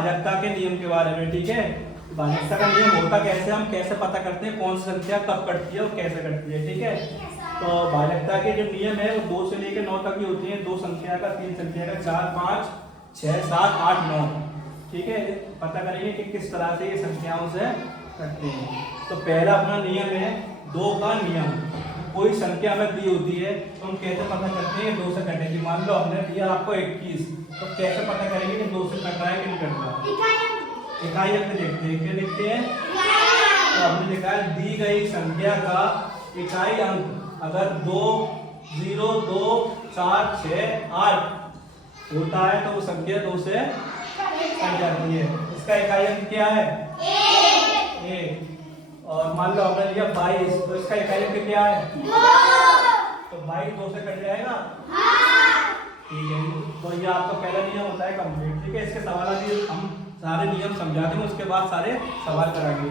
भाजकता के नियम के बारे में। ठीक है, भाजकता का नियम होता कैसे, हम कैसे पता करते हैं कौन सी संख्या कब कटती है और कैसे कटती है। ठीक है, तो भाजकता के जो नियम है वो 2 से लेकर 9 तक ही होती है। 2 संख्या का, 3 संख्या का, 4, 5, 6, 7, 8, 9। ठीक है, पता करेंगे कि किस तरह से ये संख्याओं से कटते हैं। तो पहला अपना नियम है 2 का नियम। कोई संख्या हमें दी होती है तो हम कैसे पता करते हैं 2 से कटेगी। मान लो हमने दिया आपको 21, तो कैसे पता करेंगे कि 2 से कट रहा है कि नहीं कट रहा। इकाई अंक देखते हैं, क्या देखते हैं, तो हमने लिखा है दी गई संख्या का इकाई अंक अगर 2, 0, 2, 4, 6, 8 होता है तो वो संख्या 2 से कट जाती है। इसका इकाई अंक क्या है, 1। और मान लो हमने लिया 22, तो इसका इकाई अंक क्या है, 2। तो 22 2 से कट जाएगा। ठीक है, तो ये आपका पहला नियम होता है कंप्लीट। ठीक है, इसके सवाल भी हम सारे नियम समझा देंगे, उसके बाद सारे सवाल कराएंगे।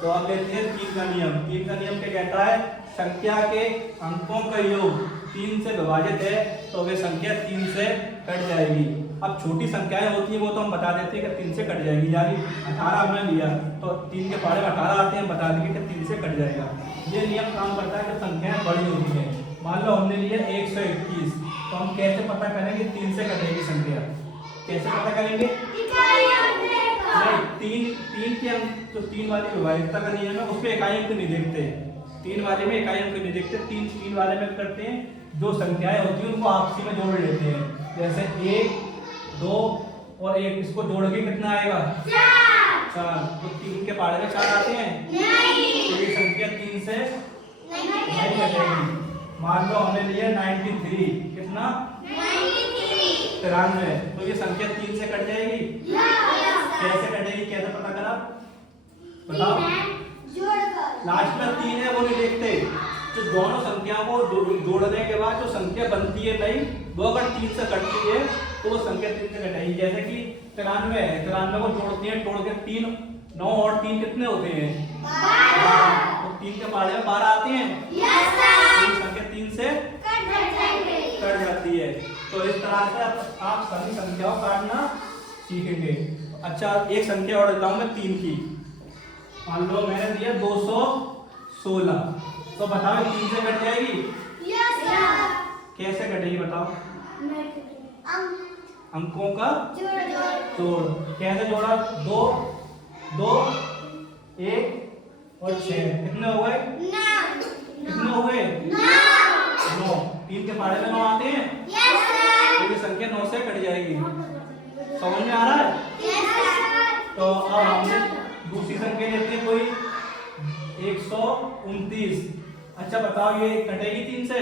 तो अब लेते हैं 3 का नियम। 3 का नियम क्या कहता है, संख्या के अंकों का योग 3 से विभाजित है तो वे संख्या 3 से कट जाएगी। अब छोटी संख्याएं होती हैं वो तो हम बता देते हैं कि 3 से कट जाएगी। यानी 18 हमने लिया तो 3 के पहाड़े में 18 आते हैं, बता देंगे कि 3 से कट जाएगा। ये नियम काम करता है कि संख्याएं बड़ी होती हैं। मान लो हमने लिया 121, तो हम कैसे पता करेंगे 3 से कटेगी संख्या, कैसे पता करेंगे, नहीं 3 के अंक, तो 3 वाली विभाज्यता का नियम है उसमें इकाई अंक नहीं देखते। 3 वाले में इकाई अंक नहीं देखते, 3 वाले में करते हैं जो संख्याएं होती हैं उनको आपसी में जोड़ लेते हैं। जैसे 1, 2 और 1, इसको जोड़ के कितना आएगा, 4। तो 3 के पहाड़े में 4 आते हैं, तो ये संख्या 3 से नहीं कटेगी। मान लो हमने लिया 93, कितना, 93, तो ये संख्या 3 से कट जाएगी। कैसे कटेगी, कैसे पता करा, बताओ। लास्ट में 3 है वो नहीं देखते, जो दोनों संख्याओं को जोड़ने के बाद जो संख्या बनती है नई, वो अगर 3 से कटती है तो वो संख्या 3 से कटेगी। जैसे कि 93 है, 93 को जोड़ते हैं, तोड़ के 3, 9 और 3 कितने होते हैं, 12। तो 3 के पहाड़े में 12 आते हैं, तो संख्या 3 से कट जाती है। तो इस तरह से आप सभी संख्याओं काटना सीखेंगे। अच्छा, एक संख्या और देता हूं मैं 3 की। मान लो मैंने दिया 216, तो बताओ 3 से कट जाएगी, कैसे कटेगी बताओ, अंकों का जोड़। कैसे जोड़ा, 2, 2, 1 और 6, कितने हो गए, कितने हो गए, 9। 3 के पहाड़े में 9 आते हैं, तो ये संख्या 9 से कट जाएगी। समझ में आ रहा है। तो अब हमने दूसरी संख्या लेते हैं कोई 129। अच्छा बताओ ये कटेगी 3 से,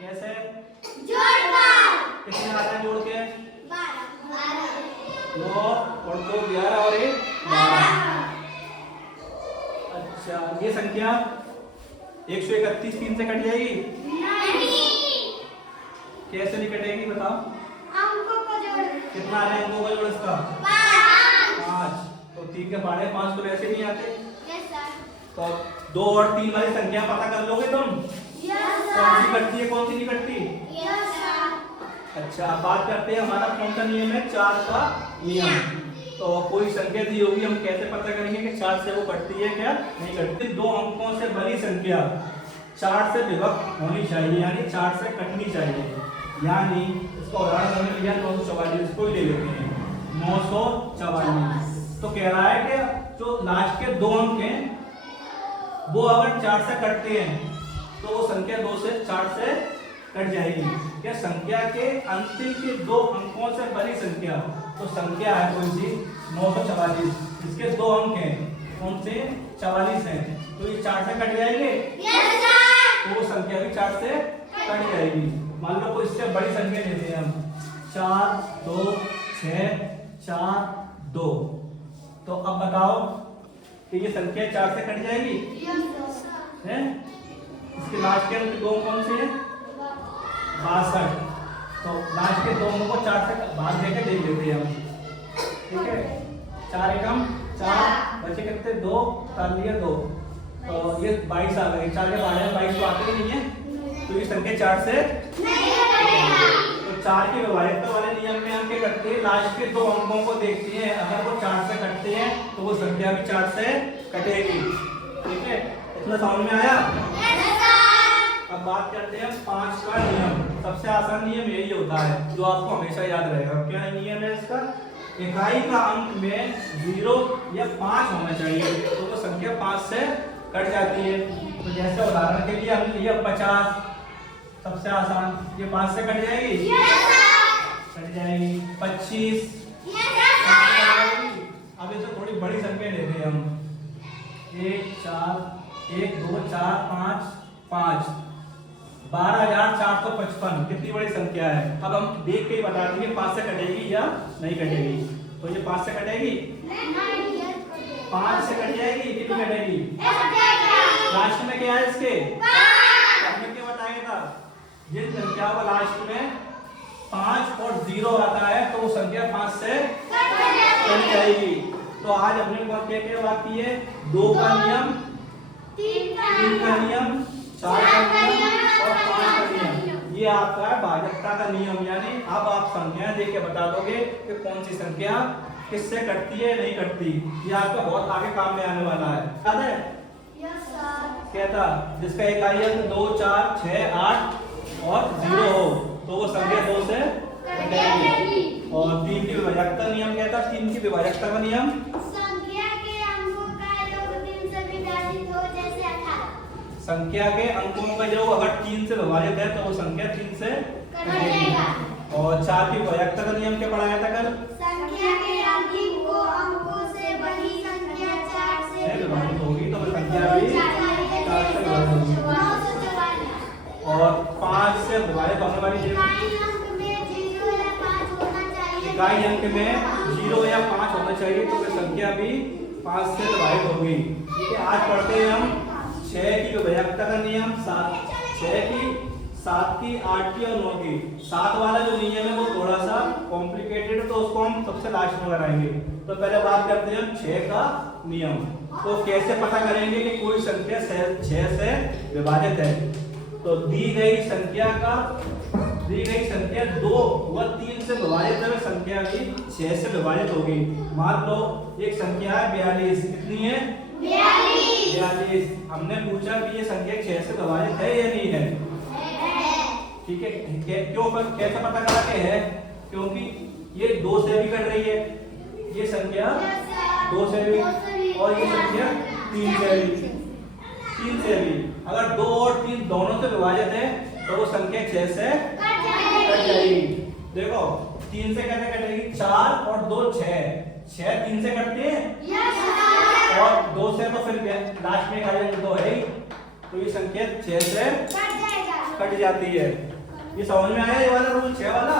कैसे, कितने आते हैं जोड़ के, 9 और 2 11 और 1 12। अच्छा, ये संख्या 131 3 से कट जाएगी, कैसे नहीं कटेगी बताओ, कितना आ रहा है अंकों का जोड़ इसका, 5। तो 3 के पहाड़े 5 तो वैसे नहीं आते। तो 2 और 3 वाली संख्या पता कर लोगे तुम, कौन सी कटती है कौन सी नहीं कटती। अच्छा, बात करते हैं हमारा कौन सा नियम है, 4 का नियम। तो कोई संख्या दी होगी, हम कैसे पता करेंगे कि 4 से वो कटती है क्या नहीं कटती। 2 अंकों से बड़ी संख्या 4 से विभक्त होनी चाहिए, यानी 4 से कटनी चाहिए। यानी इसका उदाहरण हमने लिया 944, इसको ही ले लेते हैं 944। तो कह रहा है कि जो लास्ट के 2 अंक हैं वो अगर 4 से कटते हैं तो वो संख्या 2 से 4 से कट जाएगी। क्या संख्या के अंतिम के 2 अंकों से बड़ी संख्या, तो संख्या है कौन सी, 944। इसके 2 अंक हैं कौन से, 44 हैं, तो ये 4 से कट जाएंगे, तो वो संख्या भी 4 से कट जाएगी। मान लो कोई इससे बड़ी संख्या लेते हैं हम, 4, 2, 6, 4, 2। तो अब बताओ कि ये संख्या 4 से कट जाएगी, हैं? इसके लास्ट के अंक 2 कौन से हैं, 62। तो लास्ट के 2 अंकों को 4 से भाग देकर देख लेते हैं हम, ठीक है। 4 एकम 4, बचे कितने, 2, कर लिया 2, तो ये 22 आ गए। 4 के पहाड़े में 22 तो आते ही नहीं है, तो ये संख्या 4 से, तो 4 की विभाज्यता वाले नियम में हम क्या करते हैं, लास्ट के 2 अंकों को देखते हैं, अगर वो 4 से कटते हैं तो वो संख्या भी 4 से कटेगी। ठीक है, इतना समझ में आया? अब बात करते हैं 5 का नियम। सबसे आसान नियम यही होता है जो आपको हमेशा याद रहेगा। क्या नियम है इसका? इकाई का अंक में 0 या 5 होना चाहिए तो वो संख्या 5 से कट जाती है। तो जैसे उदाहरण के लिए हमने लिया 50, सबसे आसान, ये 5 से कट जाएगी, कट जाएगी। 25, अब इसे थोड़ी बड़ी संख्या लेते हैं हम, 1 2 4 5 5, 12,455 कितनी बड़ी संख्या है। अब हम देख के ही बता देंगे 5 से कटेगी या नहीं कटेगी। तो ये 5 से कटेगी, 5 से कट जाएगी, कितनी कटेगी? लास्ट में क्या है इसके? हमने क्या बताया था, जिन संख्याओं का लास्ट में 5 और 0 आता है तो वो संख्या 5 से कट जाएगी। तो आज अपने क्या क्या बात की है? 2 का नियम, 3 का नियम, 4 का नियम और 5 का नियम। ये आपका है भाजकता का नियम, यानी अब आप संख्या देख के बता दोगे कि कौन सी संख्या किससे कटती है नहीं कटती। ये आपका बहुत आगे काम में आने वाला है। याद है? क्या था? जिसका इकाई अंक 2 4 6 8 और 0 हो तो वो संख्या 2 से कटेगी। और 3 की विभाजकता नियम क्या था? 3 की विभाजकता का नियम, संख्या के अंकों के अंकों का योग अगर 3 से विभाजित है तो वो संख्या 3 से कटेगी। और 4 की विभाजकता का नियम क्या पढ़ाया था कल? संख्या के अंकों से बड़ी संख्या 4 से विभाजित होगी तो वो संख्या भी 4 से विभाजित होगी। और 5 से विभाजित होने वाली इकाई अंक में 0 या 5 होना चाहिए तो वो संख्या भी 5 से विभाजित होगी। ठीक है, आज पढ़ते हैं हम 6 की विभाजकता का नियम, 6 की, 7 की, 8 की और 9 की। 7 वाला जो नियम है वो थोड़ा सा कॉम्प्लिकेटेड है तो उसको हम सबसे लास्ट में कराएंगे। तो पहले बात करते हैं हम 6 का नियम। तो कैसे पता करेंगे कि कोई संख्या 6 से विभाजित है? तो दी गई संख्या 2 व 3 से विभाजित है, संख्या भी 6 से विभाजित होगी। मान लो एक संख्या है 42, कितनी है? 42। हमने पूछा कि ये संख्या 6 से विभाजित है या नहीं है? ठीक है, क्यों कैसे पता करा के है? क्योंकि ये 2 से भी कट रही है, ये संख्या 2 से भी, और ये संख्या 3 से भी, 3 से भी। अगर 2 और 3 दोनों से विभाजित है तो वो संख्या 6 से कट जाएगी। देखो 3 से कैसे कटेगी? 4 और 2 6, 6 3 से कटती है और 2 से तो फिर लास्ट में इकाई अंक 2 है ही, तो ये संख्या 6 से कट जाती है। ये समझ में आया ये वाला रूल 6 वाला?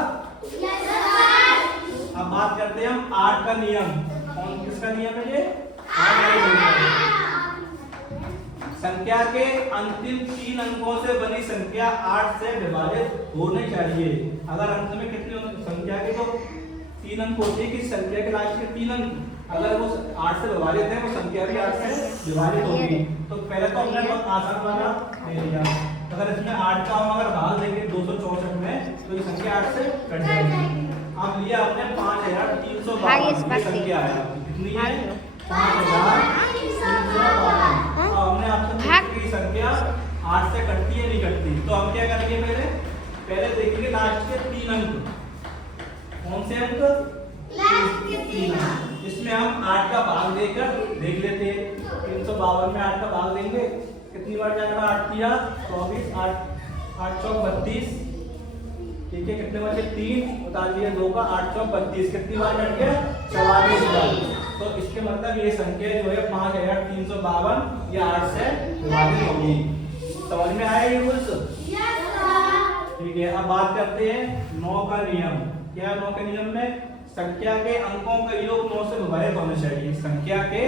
अब बात करते हैं हम 8 का नियम। कौन किसका नियम है ये? 8 का नियम। संख्या के अंतिम 3 अंकों से बनी संख्या 8 से विभाजित होनी चाहिए। अगर अंत में कितनी संख्या के तो 3 अंक होते हैं कि संख्या के लास्ट के 3 अंक अगर वो 8 से विभाजित है वो संख्या भी 8 से विभाजित होगी। तो पहले तो हमने बहुत आसान वाला ले लिया। अगर इसमें 8 का हम अगर भाग देंगे 264 में तो ये संख्या 8 से कट जाएगी। अब लिया हमने 5352 संख्या है, कितनी है? 5352। हमने आपसे संख्या 8 से कटती है नहीं कटती, तो हम क्या करेंगे? पहले देखेंगे लास्ट के 3 अंक। कौन से अंक? लास्ट के 3 अंक। इसमें हम 8 का भाग देकर देख लेते हैं। 352 में 8 का भाग देंगे, कितनी बार जाएगा? 8 किया 24, 8 चौक 32। ठीक है, कितने बचे? 3 उतार दिया 2 का, 8 चौक 32। कितनी बार कट गया? 44 बार। तो इसके मतलब ये संख्या जो है 5352 या 8 से विभाजित होगी। समझ में आया ये रूल्स? ठीक है, अब बात करते हैं 9 का नियम। क्या 9 के नियम में? संख्या के अंकों का योग 9 से विभाजित होना चाहिए। संख्या के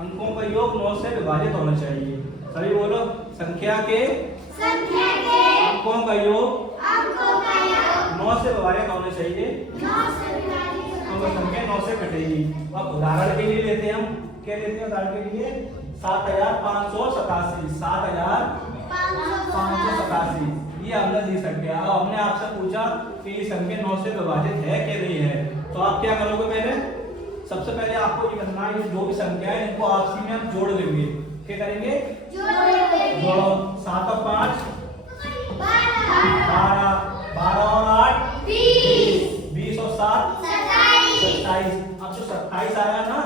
अंकों का योग 9 से विभाजित होना चाहिए। सभी बोलो, संख्या के अंकों का योग 9 से विभाजित होना चाहिए, तो संख्या 9 से कटेगी। अब उदाहरण के लिए लेते हैं हम, क्या लेते हैं उदाहरण के लिए? 7587, 7587। ये हमने दी संख्या। अब हमने आपसे पूछा कि ये संख्या 9 से विभाजित है कि नहीं है, तो आप क्या करोगे? पहले सबसे पहले आपको ये करना है, जो भी संख्या है इनको आपसी में हम जोड़ लेंगे। क्या करेंगे? जोड़ो। 7 और 5 12, 12 और 8 20, 20 और 7 27। अब जो 27 आया ना,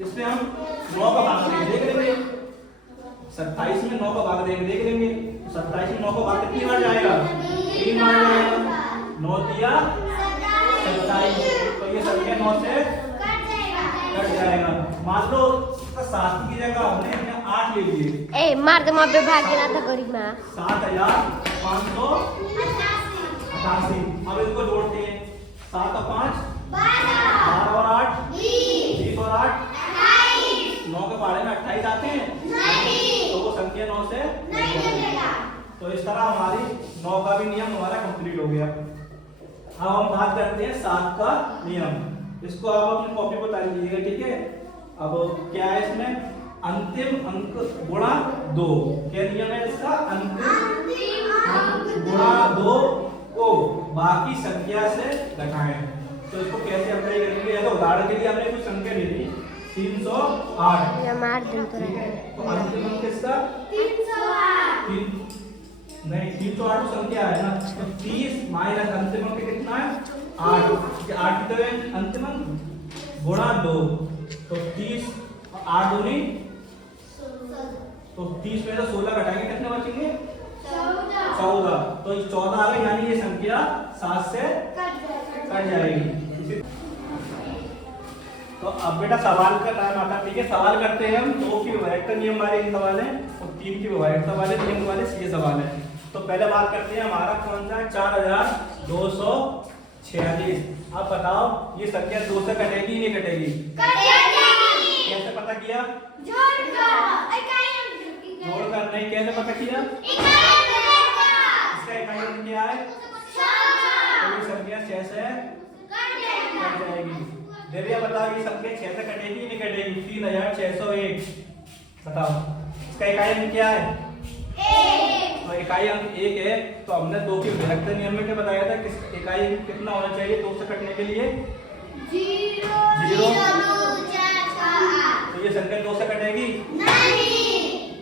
इसमें हम 9 का भाग देख लेंगे। 27 में 9 का भाग देख लेंगे। 27 में 9 का भाग कितनी बार जाएगा? 3 बार जाएगा। 9 दिया 27, तो ये संख्या 9 से कट जाएगा। मान लो इसका 7 की जगह हमने 8 ले लिए। ए मार दे मां पे भाग के ना था गरीब में 7588। अब इनको जोड़ते हैं। 7 और 5 12 और 8 20 और 8 9 के पहाड़े में 28 आते हैं, तो वो संख्या 9 से तो इस तरह हमारी 9 का भी नियम हमारा कंप्लीट हो गया। अब हम बात करते हैं 7 का नियम। इसको आप अपनी कॉपी पर उतार लीजिएगा, ठीक है। अब क्या है इसमें? अंतिम अंक गुणा 2। क्या नियम है इसका? अंतिम अंक गुणा 2 को बाकी संख्या से घटाएं। तो इसको कैसे अप्लाई करेंगे? या तो उदाहरण के लिए हमने कुछ संख्या ले ली 308, या मार दे तो अंतिम अंक किसका? 308 नहीं, 308 तो संख्या है ना, तो 30 माइनस अंतिम अंक कितना है? 8। 8 तो अंतिम अंक गुणा 2, तो 30 और 8 दूनी, तो 30 में से 16 घटाएंगे, कितने बचेंगे? 14। तो 14 आ गए, यानी ये संख्या 7 से कट जाएगी। तो अब बेटा सवाल का टाइम आता है, ठीक है। सवाल करते हैं हम। 2 की विभाजकता नियम वाले सवाल है और 3 की विभाजकता वाले नियम वाले ये सवाल है। तो पहले बात करते हैं हमारा कौन सा है? 4246। अब बताओ ये संख्या 2 से कटेगी नहीं कटेगी? कैसे पता किया? जोड़कर नहीं, कैसे पता किया? इसका इकाई अंक क्या है? तो ये संख्या 6 से कट जाएगी। देविया बताओ ये संख्या 6 से कटेगी नहीं कटेगी? 3601। बताओ इसका इकाई अंक क्या है? 1। तो इकाई अंक 1 है, तो हमने 2 की विभाजकता नियम में क्या बताया था? किस इकाई अंक कितना होना चाहिए 2 से कटने के लिए? 0। तो ये संख्या 2 से कटेगी?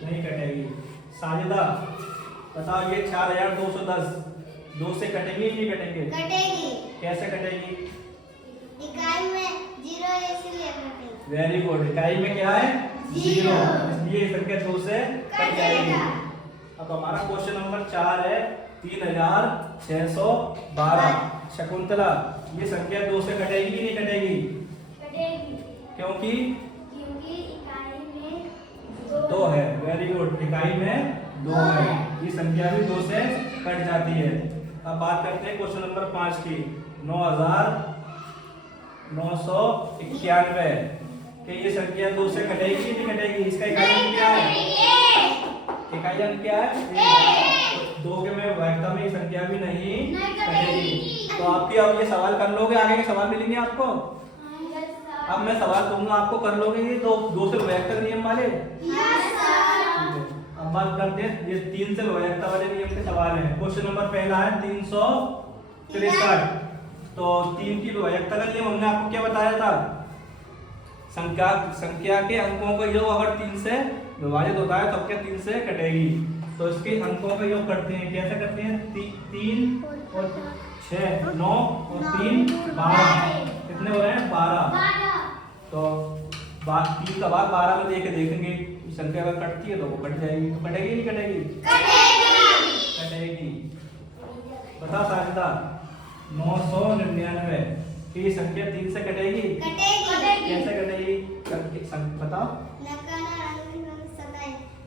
नहीं कटेगी। साजिदा बताओ ये 4210 2 से कटेंगे नहीं कटेंगे? कैसे कटेगी? इकाई में 0 है इसलिए कटेगी। Very good. इकाई में क्या है? 0, इसलिए संख्या 2 से कट जाएगी। अब हमारा क्वेश्चन नंबर 4 है 3612। शकुंतला ये संख्या 2 से कटेगी नहीं कटेगी? क्योंकि इकाई में 2 है। वेरी गुड, इकाई में 2 है, ये संख्या भी 2 से कट जाती है। अब बात करते हैं क्वेश्चन नंबर 5 की। 9991 कि ये संख्या 2 से कटेगी नहीं कटेगी? इसका इकाई अंक क्या है? इकाई अंक क्या है? 2 के में विभाजकता में ये संख्या भी नहीं कटेगी। तो आपके अब ये सवाल कर लोगे, आगे के सवाल मिलेंगे आपको। अब मैं सवाल दूंगा आपको, कर लोगे ये 2 से विभाजकता नियम वाले? अब बात करते हैं ये 3 से विभाजकता वाले नियम के सवाल हैं। क्वेश्चन नंबर पहला है 363। तो 3 की विभाजकता का नियम हमने आपको क्या बताया था? संख्या के अंकों का योग अगर 3 से विभाजित होता है तो क्या 3 से कटेगी? तो इसके अंकों का योग करते हैं। कैसे करते हैं? 3 और 6 9 और 3 12। कितने हो रहे हैं? 12। तो 3 का भाग 12 में देके देखेंगे संख्या अगर कटती है तो वो कट जाएगी। तो कटेगी नहीं कटेगी? कटेगी। बता साजिदा 999 की ये संख्या 3 से कटेगी? कैसे कटेगी? बताओ।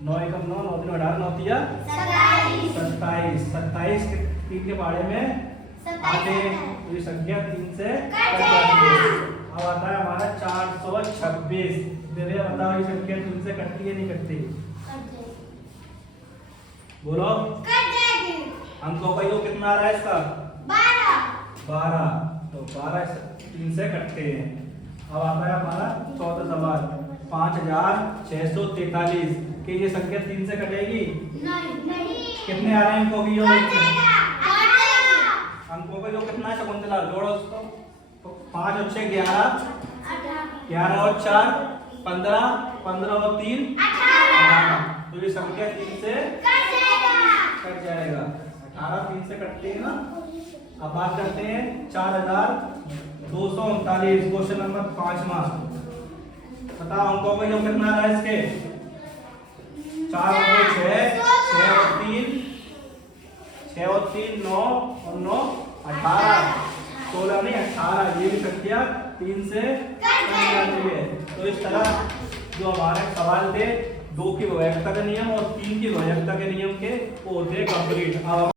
9 एकम 9 9 3 18 9 तिया 27। 27 के 3 के बारे में आते हैं, ये संख्या 3 से कट जाती है। अब आता है हमारा 426। दीदी बताओ ये संख्या 3 से कटती है नहीं कटती? बोलो। अंकों का योग कितना आ रहा है इसका? 12। तो 12 3 से कटते हैं। अब आता है हमारा चौथा सवाल। 5643 कि ये संख्या 3 से कटेगी। नहीं कितने आ रहे हैं अंकों की योग? कट जाएगा। अंकों का योग कितना है शकुंतला? जोड़ो उसको। तो 5 और 6 11, 11 और 4 15, 15 और 3 18। तो ये संख्या 3 से कट जाएगा। 18 3 से कटते हैं ना। अब बात करते हैं 4239, क्वेश्चन नंबर 5वां। बताओ अंकों का योग कितना रहा है इसके? 4 और 6, 6 और 3, 9 और 9 18, 16 नहीं 18। ये भी संख्या 3 से कट जाती है। तो इस तरह जो हमारे सवाल थे 2 की वैधता के नियम और 3 की वैधता के नियम के वो होते हैं कंप्लीट। अब